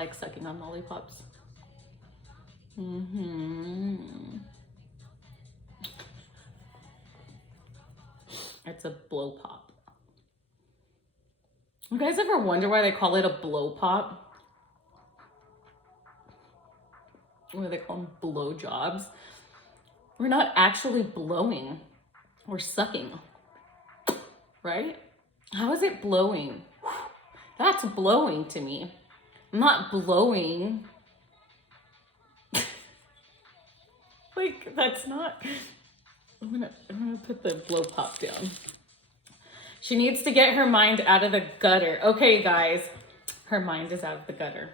like sucking on lollipops. It's a blow pop. You guys ever wonder why they call it a blow pop? Or they call them blow jobs? We're not actually blowing. We're sucking. Right? How is it blowing? That's blowing to me. I'm not blowing. Like, that's not. I'm gonna put the blow pop down. She needs to get her mind out of the gutter. Okay, guys, her mind is out of the gutter.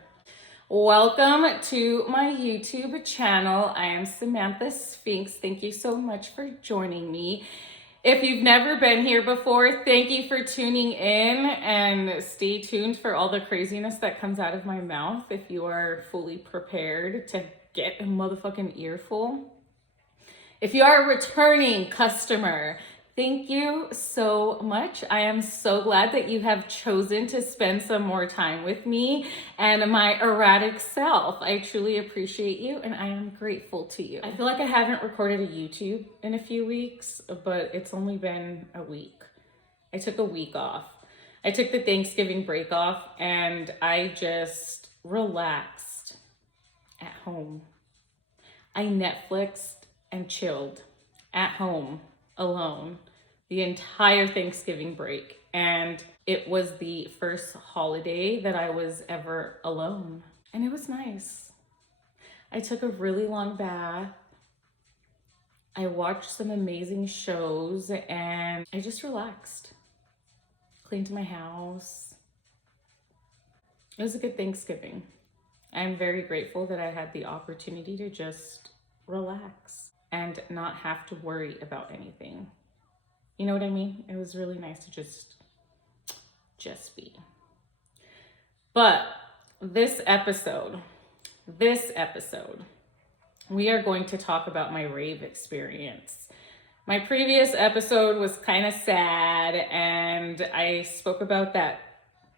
Welcome to my YouTube channel. I am Samantha Sphinx. Thank you so much for joining me. If you've never been here before, thank you for tuning in, and stay tuned for all the craziness that comes out of my mouth if you are fully prepared to get a motherfucking earful. If you are a returning customer, thank you so much. I am so glad that you have chosen to spend some more time with me and my erratic self. I truly appreciate you, and I am grateful to you. I feel like I haven't recorded a YouTube in a few weeks, but it's only been a week. I took a week off. I took the Thanksgiving break off, and I just relaxed at home. I Netflixed and chilled at home alone the entire Thanksgiving break, and it was the first holiday that I was ever alone, and it was nice. I took a really long bath. I watched some amazing shows, and I just relaxed. Cleaned my house. It was a good Thanksgiving. I'm very grateful that I had the opportunity to just relax and not have to worry about anything. You know what I mean? It was really nice to just be. But this episode, we are going to talk about my rave experience. My previous episode was kind of sad, and I spoke about that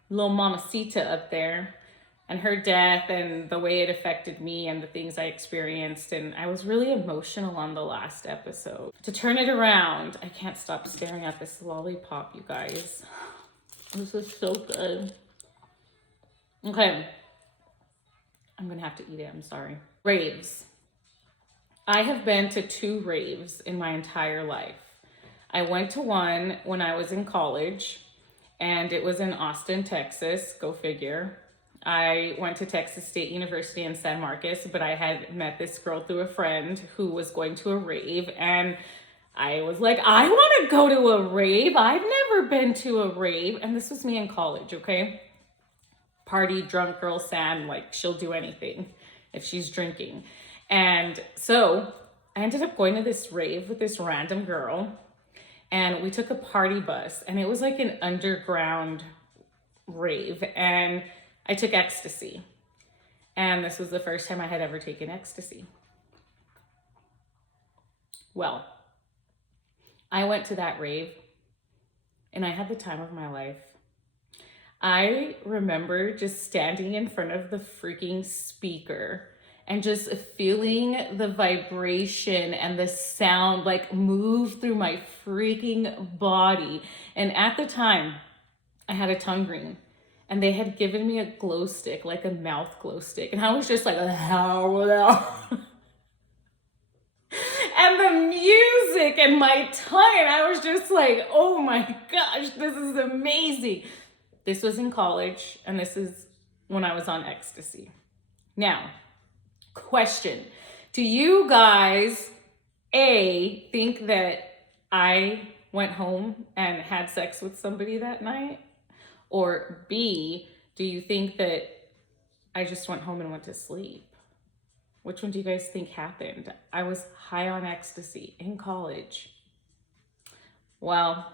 little mamacita up there and her death and the way it affected me and the things I experienced. And I was really emotional on the last episode. To turn it around, I can't stop staring at this lollipop, you guys. This is so good. Okay. I'm gonna have to eat it, I'm sorry. Raves. I have been to 2 raves in my entire life. I went to one when I was in college, and it was in Austin, Texas, go figure. I went to Texas State University in San Marcos, but I had met this girl through a friend who was going to a rave, and I was like, I want to go to a rave. I've never been to a rave. And this was me in college, okay? Party, drunk girl Sam, like she'll do anything if she's drinking. And so I ended up going to this rave with this random girl, and we took a party bus, and it was like an underground rave, and I took ecstasy, and this was the first time I had ever taken ecstasy. Well, I went to that rave, and I had the time of my life. I remember just standing in front of the freaking speaker and just feeling the vibration and the sound like move through my freaking body. And at the time, I had a tongue ring. And they had given me a glow stick, like a mouth glow stick. And I was just like, and the music and my tongue, and I was just like, oh my gosh, this is amazing. This was in college, and this is when I was on ecstasy. Now, question. Do you guys, A, think that I went home and had sex with somebody that night? Or B, do you think that I just went home and went to sleep? Which one do you guys think happened? I was high on ecstasy in college. Well,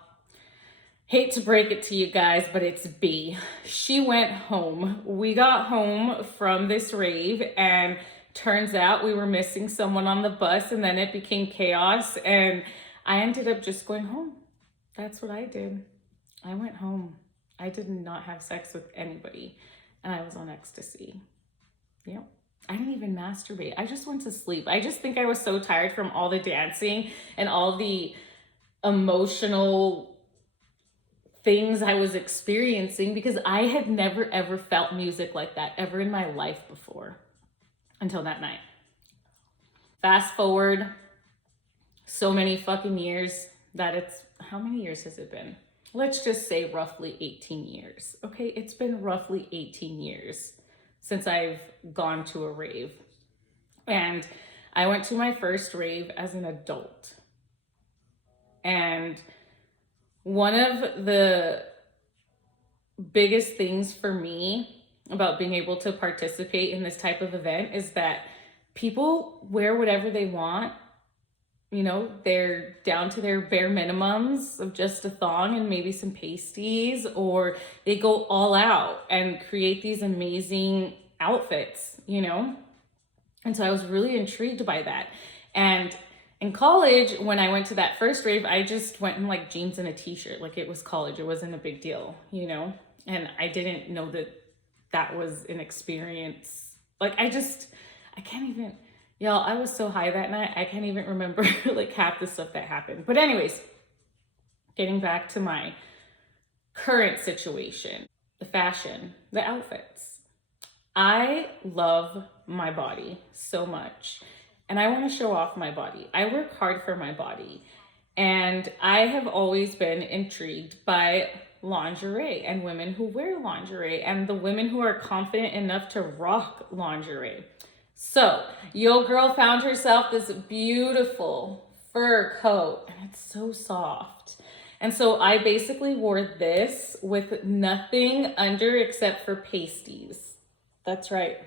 hate to break it to you guys, but it's B. She went home. We got home from this rave, and turns out we were missing someone on the bus, and then it became chaos, and I ended up just going home. That's what I did. I went home. I did not have sex with anybody, and I was on ecstasy. Yeah. I didn't even masturbate. I just went to sleep. I just think I was so tired from all the dancing and all the emotional things I was experiencing, because I had never ever felt music like that ever in my life before until that night. Fast forward so many fucking years that it's, how many years has it been? Let's just say roughly 18 years. Okay, it's been roughly 18 years since I've gone to a rave. And I went to my first rave as an adult. And one of the biggest things for me about being able to participate in this type of event is that people wear whatever they want. You know, they're down to their bare minimums of just a thong and maybe some pasties, or they go all out and create these amazing outfits, you know? And so I was really intrigued by that. And in college, when I went to that first rave, I just went in like jeans and a t-shirt. Like, it was college. It wasn't a big deal, you know? And I didn't know that that was an experience. Like, I can't even, y'all, I was so high that night, I can't even remember like half the stuff that happened. But anyways, getting back to my current situation, the fashion, the outfits. I love my body so much, and I want to show off my body. I work hard for my body, and I have always been intrigued by lingerie and women who wear lingerie and the women who are confident enough to rock lingerie. So your girl found herself this beautiful fur coat, and it's so soft. And so I basically wore this with nothing under except for pasties. That's right.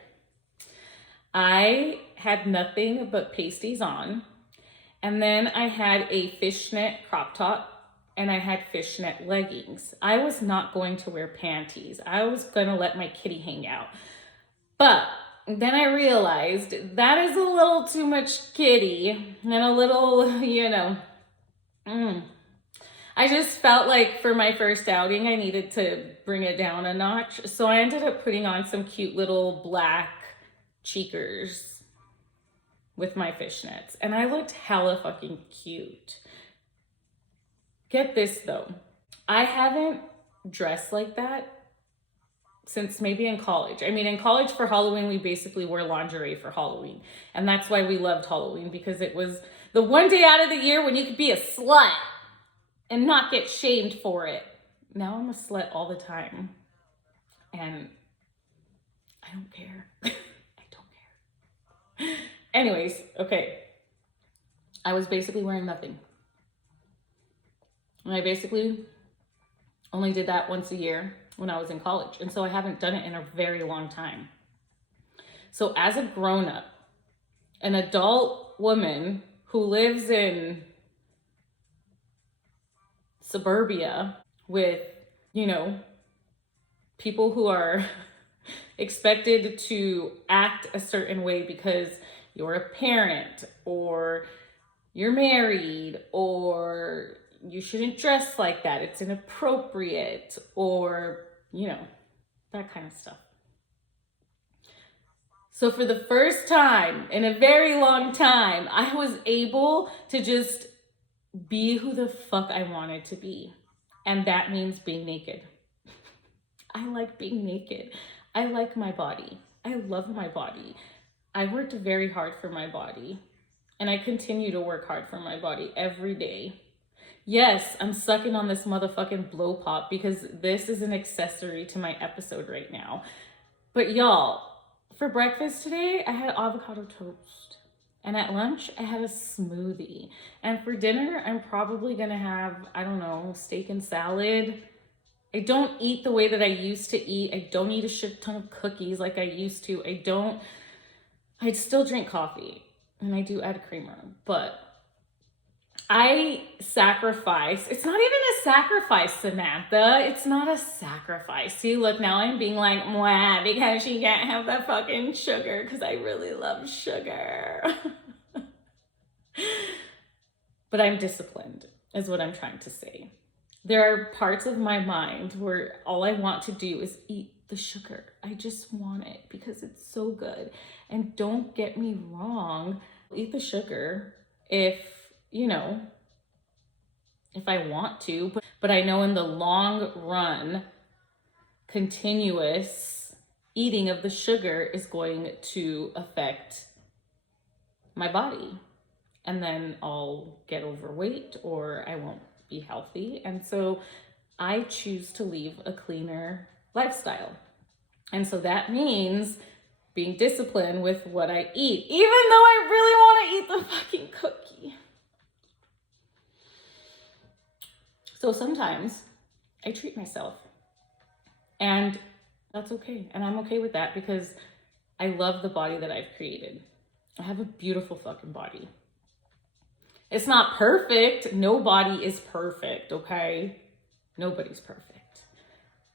I had nothing but pasties on. And then I had a fishnet crop top, and I had fishnet leggings. I was not going to wear panties. I was gonna let my kitty hang out. But then I realized that is a little too much kitty and a little, you know, I just felt like for my first outing, I needed to bring it down a notch. So I ended up putting on some cute little black cheekers with my fishnets, and I looked hella fucking cute. Get this though, I haven't dressed like that since maybe in college. I mean, in college for Halloween, we basically wore lingerie for Halloween. And that's why we loved Halloween, because it was the one day out of the year when you could be a slut and not get shamed for it. Now I'm a slut all the time, and I don't care. I don't care. Anyways, okay. I was basically wearing nothing. And I basically only did that once a year when I was in college. And so I haven't done it in a very long time. So as a grown-up, an adult woman who lives in suburbia with, you know, people who are expected to act a certain way because you're a parent, or you're married, or you shouldn't dress like that, it's inappropriate, or, you know, that kind of stuff. So for the first time in a very long time, I was able to just be who the fuck I wanted to be. And that means being naked. I like being naked. I like my body. I love my body. I worked very hard for my body, and I continue to work hard for my body every day. Yes, I'm sucking on this motherfucking blow pop because this is an accessory to my episode right now. But y'all, for breakfast today, I had avocado toast. And at lunch, I had a smoothie. And for dinner, I'm probably gonna have, I don't know, steak and salad. I don't eat the way that I used to eat. I don't eat a shit ton of cookies like I used to. I still drink coffee, and I do add creamer, but I sacrifice. It's not even a sacrifice, Samantha. It's not a sacrifice. See, look, now I'm being like, mwah, because she can't have the fucking sugar, because I really love sugar. But I'm disciplined, is what I'm trying to say. There are parts of my mind where all I want to do is eat the sugar. I just want it because it's so good. And don't get me wrong, I'll eat the sugar if, you know, if I want to, but I know in the long run, continuous eating of the sugar is going to affect my body. And then I'll get overweight or I won't be healthy. And so I choose to leave a cleaner lifestyle. And so that means being disciplined with what I eat, even though I really want to eat the fucking cookie. So sometimes I treat myself, and that's okay. And I'm okay with that because I love the body that I've created. I have a beautiful fucking body. It's not perfect. No body is perfect, okay? Nobody's perfect.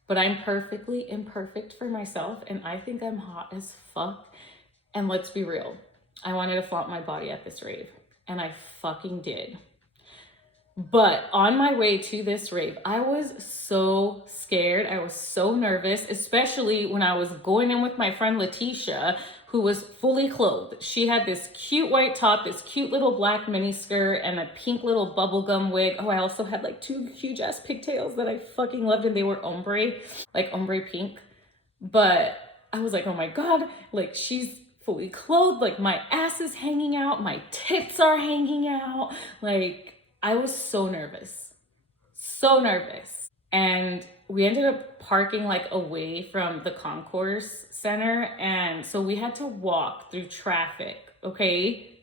But I'm perfectly imperfect for myself, and I think I'm hot as fuck. And let's be real. I wanted to flaunt my body at this rave, and I fucking did. But on my way to this rave, I was so scared. I was so nervous, especially when I was going in with my friend Letitia, who was fully clothed. She had this cute white top, this cute little black mini skirt, and a pink little bubblegum wig. Oh, I also had like 2 huge ass pigtails that I fucking loved, and they were ombre, like ombre pink. But I was like, oh my God, like she's fully clothed, like my ass is hanging out, my tits are hanging out. Like, I was so nervous, so nervous. And we ended up parking like away from the concourse center. And so we had to walk through traffic, okay,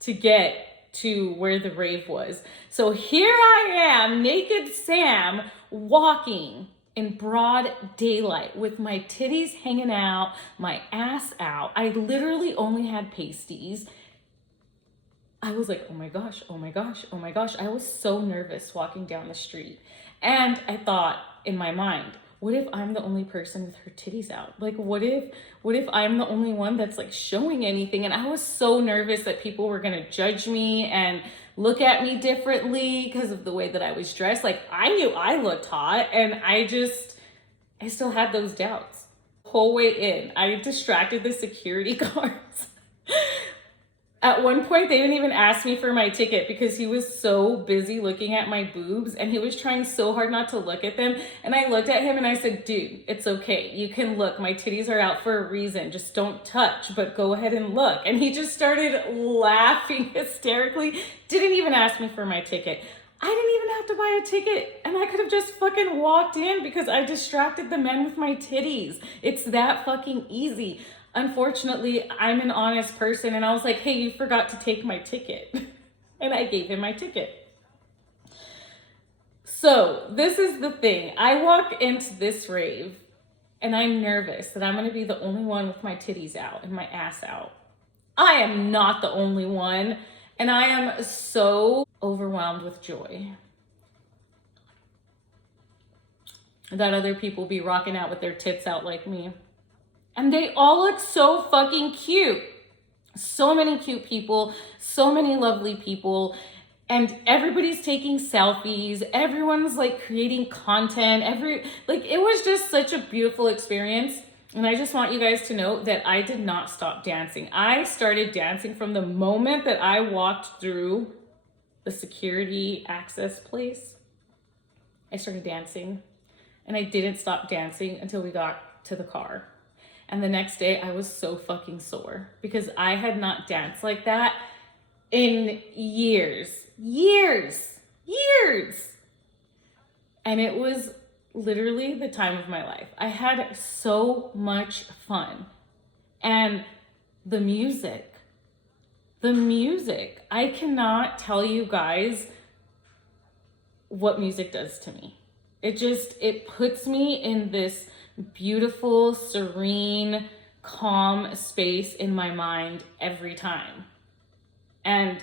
to get to where the rave was. So here I am, naked Sam, walking in broad daylight with my titties hanging out, my ass out. I literally only had pasties. I was like, oh my gosh, oh my gosh, oh my gosh. I was so nervous walking down the street. And I thought in my mind, what if I'm the only person with her titties out? Like, what if I'm the only one that's like showing anything? And I was so nervous that people were gonna judge me and look at me differently because of the way that I was dressed. Like, I knew I looked hot, and I still had those doubts. The whole way in, I distracted the security guards. At one point, they didn't even ask me for my ticket because he was so busy looking at my boobs, and he was trying so hard not to look at them. And I looked at him and I said, dude, it's okay. You can look. My titties are out for a reason. Just don't touch, but go ahead and look. And he just started laughing hysterically. Didn't even ask me for my ticket. I didn't even have to buy a ticket, and I could have just fucking walked in because I distracted the men with my titties. It's that fucking easy. Unfortunately, I'm an honest person, and I was like, hey, you forgot to take my ticket. And I gave him my ticket. So this is the thing. I walk into this rave, and I'm nervous that I'm going to be the only one with my titties out and my ass out. I am not the only one, and I am so overwhelmed with joy that other people be rocking out with their tits out like me. And they all look so fucking cute. So many cute people, so many lovely people, and everybody's taking selfies. Everyone's like creating content. It was just such a beautiful experience. And I just want you guys to know that I did not stop dancing. I started dancing from the moment that I walked through the security access place. I started dancing, and I didn't stop dancing until we got to the car. And the next day I was so fucking sore because I had not danced like that in years. And it was literally the time of my life. I had so much fun. And the music, I cannot tell you guys what music does to me. It puts me in this beautiful, serene, calm space in my mind every time. And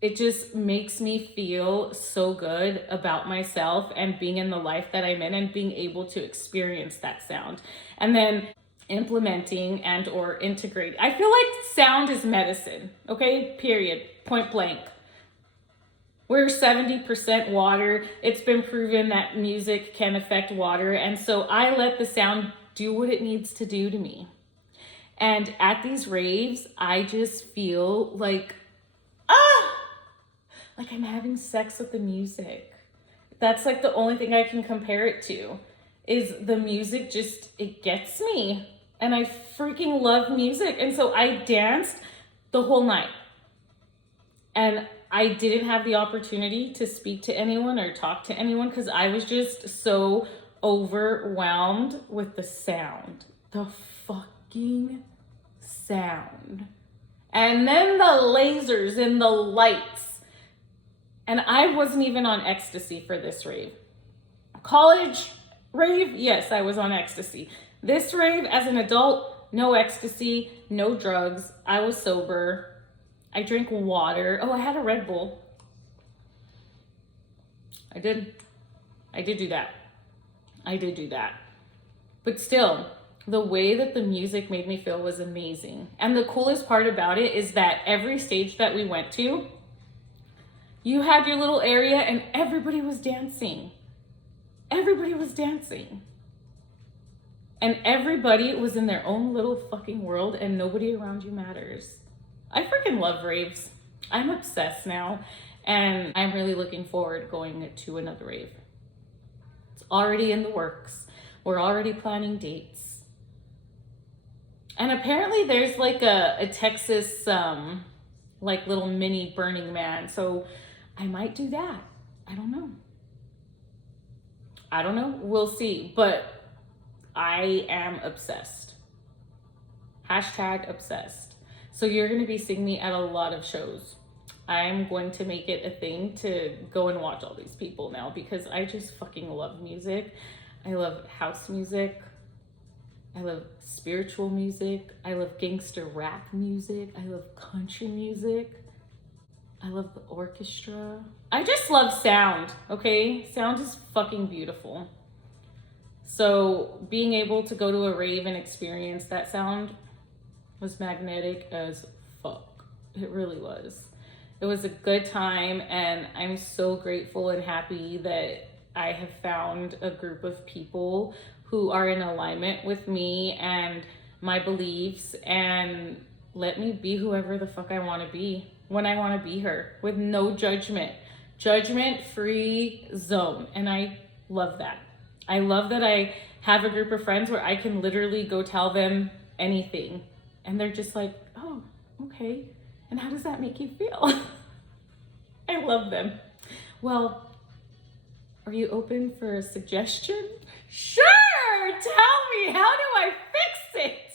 it just makes me feel so good about myself and being in the life that I'm in and being able to experience that sound. And then implementing and or integrating. I feel like sound is medicine, okay? Period. Point blank. We're 70% water. It's been proven that music can affect water. And so I let the sound do what it needs to do to me. And at these raves, I just feel like, like I'm having sex with the music. That's like the only thing I can compare it to, is the music just, it gets me. And I freaking love music. And so I danced the whole night. And I didn't have the opportunity to speak to anyone or talk to anyone because I was just so overwhelmed with the sound. The fucking sound. And then the lasers and the lights. And I wasn't even on ecstasy for this rave. College rave, yes, I was on ecstasy. This rave, as an adult, no ecstasy, no drugs. I was sober. I drank water. Oh, I had a Red Bull. I did do that. I did do that. But still, the way that the music made me feel was amazing. And the coolest part about it is that every stage that we went to, you had your little area and everybody was dancing. Everybody was dancing. And everybody was in their own little fucking world and nobody around you matters. I freaking love raves. I'm obsessed now and I'm really looking forward going to another rave. It's already in the works. We're already planning dates. And apparently there's like a Texas, like little mini Burning Man. So I might do that. I don't know. We'll see. But I am obsessed. Hashtag obsessed. So you're going to be seeing me at a lot of shows. I'm going to make it a thing to go and watch all these people now because I just fucking love music. I love house music. I love spiritual music. I love gangster rap music. I love country music. I love the orchestra. I just love sound, okay? Sound is fucking beautiful. So being able to go to a rave and experience that sound was magnetic as fuck. It really was. It was a good time and I'm so grateful and happy that I have found a group of people who are in alignment with me and my beliefs and let me be whoever the fuck I want to be when I want to be her with no judgment. Judgment-free zone. And I love that. I love that I have a group of friends where I can literally go tell them anything. And they're just like, oh, okay. And how does that make you feel? I love them. Well, are you open for a suggestion? Sure, tell me, how do I fix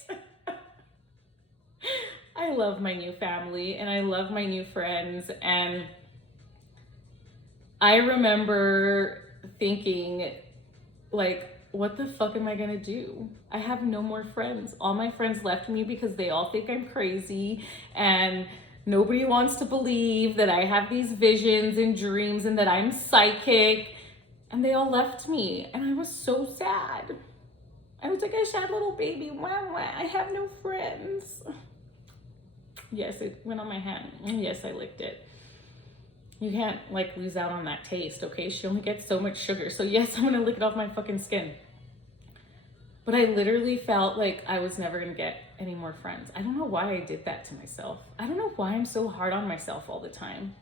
it? I love my new family and I love my new friends. And I remember thinking, like, what the fuck am I gonna do? I have no more friends. All my friends left me because they all think I'm crazy and nobody wants to believe that I have these visions and dreams and that I'm psychic. And they all left me and I was so sad. I was like a sad little baby. Wah, wah. I have no friends. Yes, it went on my hand. And yes, I licked it. You can't like lose out on that taste, okay? She only gets so much sugar. So yes, I'm gonna lick it off my fucking skin. But I literally felt like I was never gonna get any more friends. I don't know why I did that to myself. I don't know why I'm so hard on myself all the time.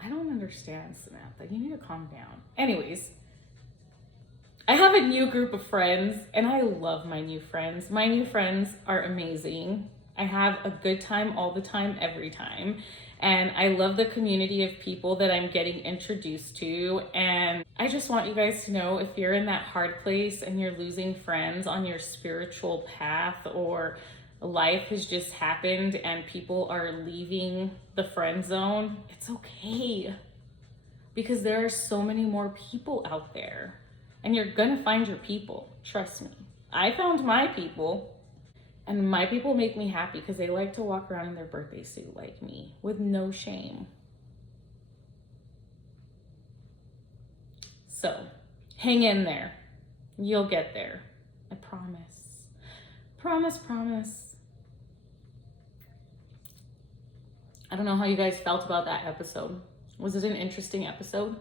I don't understand, Samantha. You need to calm down. Anyways, I have a new group of friends and I love my new friends. My new friends are amazing. I have a good time all the time, every time. And I love the community of people that I'm getting introduced to. And I just want you guys to know, if you're in that hard place and you're losing friends on your spiritual path, or life has just happened and people are leaving the friend zone, it's okay. Because there are so many more people out there. And you're gonna find your people, trust me. I found my people. And my people make me happy because they like to walk around in their birthday suit like me with no shame. So hang in there. You'll get there. I promise. Promise, promise. I don't know how you guys felt about that episode. Was it an interesting episode?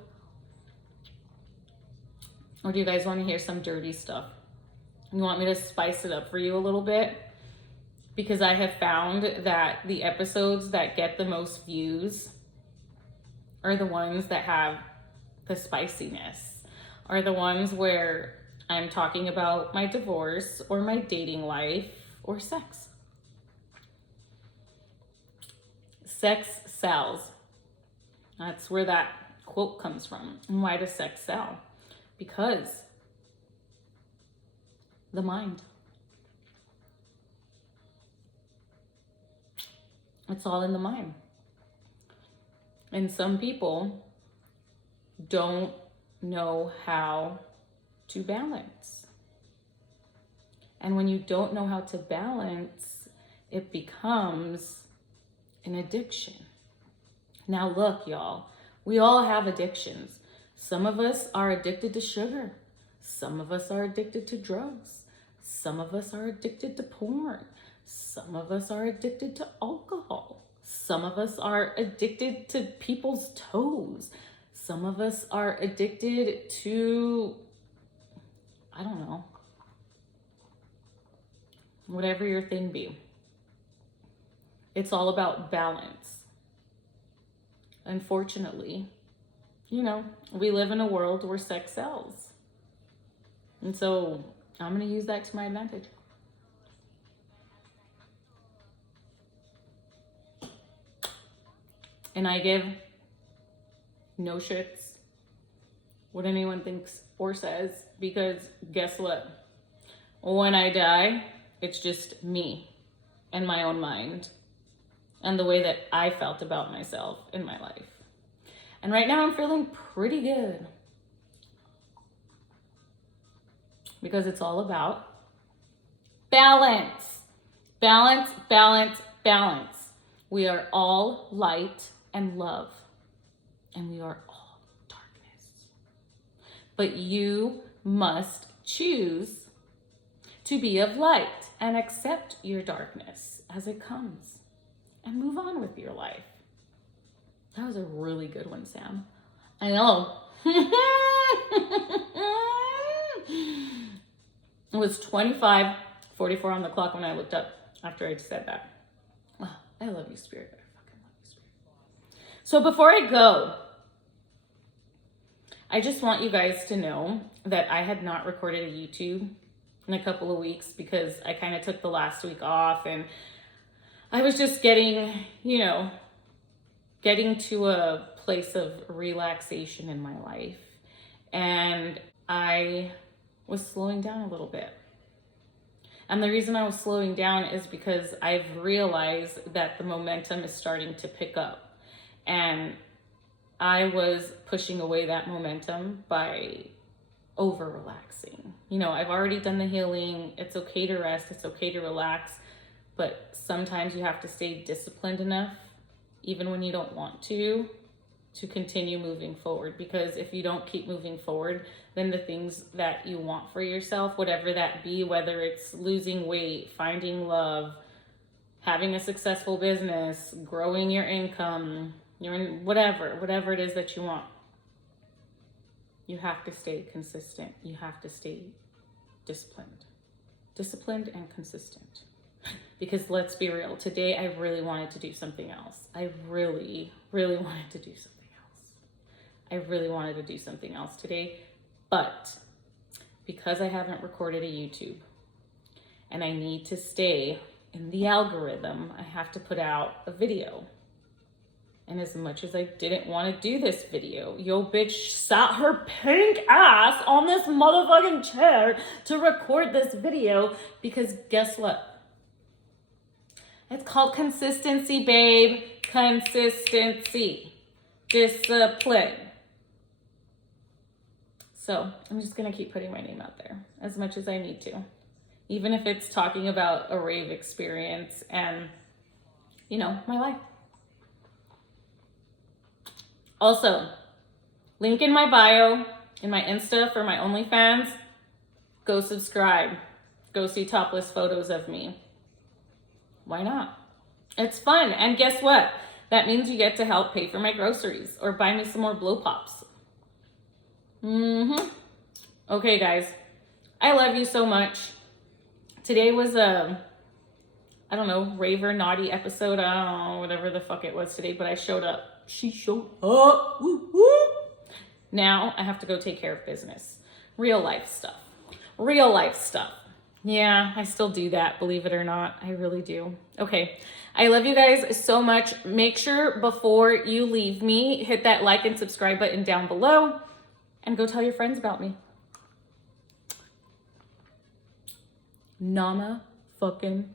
Or do you guys want to hear some dirty stuff? You want me to spice it up for you a little bit? Because I have found that the episodes that get the most views are the ones that have the spiciness, are the ones where I'm talking about my divorce or my dating life or sex. Sex sells. That's where that quote comes from. And why does sex sell? Because the mind. It's all in the mind. And some people don't know how to balance. And when you don't know how to balance, it becomes an addiction. Now look, y'all, we all have addictions. Some of us are addicted to sugar. Some of us are addicted to drugs. Some of us are addicted to porn. Some of us are addicted to alcohol. Some of us are addicted to people's toes. Some of us are addicted to, I don't know, whatever your thing be. It's all about balance. Unfortunately, you know, we live in a world where sex sells. And so I'm going to use that to my advantage. And I give no shits what anyone thinks or says, because guess what? When I die, it's just me and my own mind and the way that I felt about myself in my life. And right now I'm feeling pretty good, because it's all about balance. Balance, balance, balance. We are all light and love, and we are all darkness. But you must choose to be of light and accept your darkness as it comes and move on with your life. That was a really good one, Sam. I know. It was 25:44 on the clock when I looked up after I said that. Oh, I love you, Spirit. I fucking love you, Spirit. So before I go, I just want you guys to know that I had not recorded a YouTube in a couple of weeks because I kind of took the last week off, and I was just getting to a place of relaxation in my life. And I was slowing down a little bit. And the reason I was slowing down is because I've realized that the momentum is starting to pick up. And I was pushing away that momentum by over relaxing. You know, I've already done the healing. It's okay to rest. It's okay to relax. But sometimes you have to stay disciplined enough, even when you don't want to continue moving forward. Because if you don't keep moving forward, then the things that you want for yourself, whatever that be, whether it's losing weight, finding love, having a successful business, growing your income, whatever it is that you want, you have to stay consistent. You have to stay disciplined and consistent. Because let's be real, today I really wanted to do something else. I really, really wanted to do something else. I really wanted to do something else today, but because I haven't recorded a YouTube and I need to stay in the algorithm, I have to put out a video. And as much as I didn't want to do this video, yo bitch sat her pink ass on this motherfucking chair to record this video, because guess what? It's called consistency, babe. Consistency. Discipline. So I'm just going to keep putting my name out there as much as I need to. Even if it's talking about a rave experience and, my life. Also, link in my bio, in my Insta for my OnlyFans. Go subscribe. Go see topless photos of me. Why not? It's fun. And guess what? That means you get to help pay for my groceries or buy me some more blow pops. Okay, guys. I love you so much. Today was a, I don't know, rave or naughty episode. I don't know, whatever the fuck it was today, but I showed up. She showed up. Woo, woo. Now I have to go take care of business. Real life stuff. Real life stuff. Yeah, I still do that, believe it or not. I really do. Okay, I love you guys so much. Make sure before you leave me, hit that like and subscribe button down below and go tell your friends about me. Nama fucking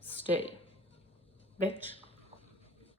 stay, bitch.